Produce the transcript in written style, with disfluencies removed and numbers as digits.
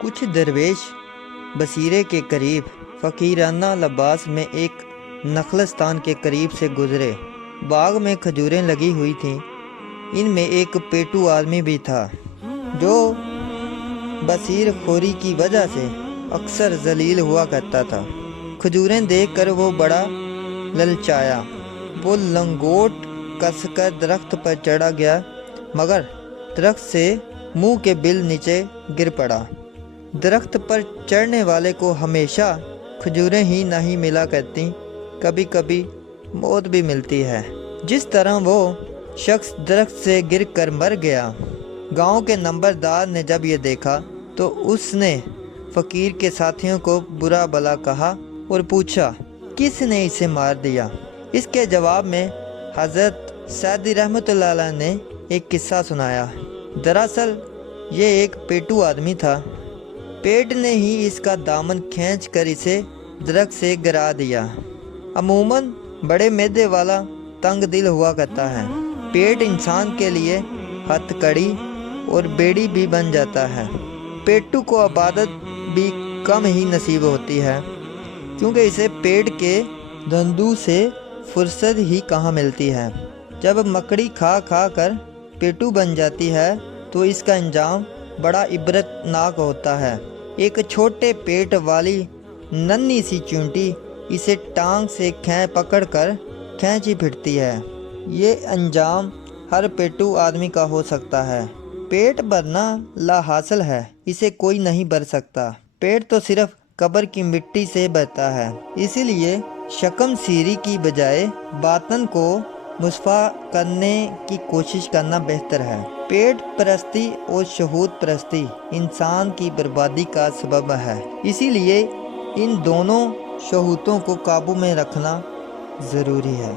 کچھ درویش بصیرے کے قریب فقیرانہ لباس میں ایک نخلستان کے قریب سے گزرے۔ باغ میں کھجوریں لگی ہوئی تھیں۔ ان میں ایک پیٹو آدمی بھی تھا جو بصیر خوری کی وجہ سے اکثر ذلیل ہوا کرتا تھا۔ کھجوریں دیکھ کر وہ بڑا للچایا۔ وہ لنگوٹ کس کر درخت پر چڑھا گیا، مگر درخت سے منہ کے بل نیچے گر پڑا۔ درخت پر چڑھنے والے کو ہمیشہ کھجوریں ہی نہیں ملا کرتی، کبھی کبھی موت بھی ملتی ہے۔ جس طرح وہ شخص درخت سے گر کر مر گیا۔ گاؤں کے نمبردار نے جب یہ دیکھا تو اس نے فقیر کے ساتھیوں کو برا بھلا کہا اور پوچھا کس نے اسے مار دیا۔ اس کے جواب میں حضرت سعدی رحمۃ اللہ علیہ نے ایک قصہ سنایا۔ دراصل یہ ایک پیٹو آدمی تھا۔ پیٹ نے ہی اس کا دامن کھینچ کر اسے درخت سے گرا دیا۔ عموماً بڑے معدے والا تنگ دل ہوا کرتا ہے۔ پیٹ انسان کے لیے ہتھ کڑی اور بیڑی بھی بن جاتا ہے۔ پیٹو کو عبادت بھی کم ہی نصیب ہوتی ہے، کیونکہ اسے پیٹ کے دھندوں سے فرصت ہی کہاں ملتی ہے۔ جب مکڑی کھا کھا کر پیٹو بن جاتی ہے تو اس کا انجام بڑا عبرتناک ہوتا ہے۔ ایک چھوٹے پیٹ والی ننھی سی چونٹی اسے ٹانگ سے پکڑ کر کھینچی پھرتی ہے۔ یہ انجام ہر پیٹو آدمی کا ہو سکتا ہے۔ پیٹ بھرنا لا حاصل ہے، اسے کوئی نہیں بھر سکتا۔ پیٹ تو صرف قبر کی مٹی سے بھرتا ہے۔ اسی لیے شکم سیری کی بجائے باطن کو مصفا کرنے کی کوشش کرنا بہتر ہے۔ پیٹ پرستی اور شہود پرستی انسان کی بربادی کا سبب ہے۔ اسی لیے ان دونوں شہوتوں کو قابو میں رکھنا ضروری ہے۔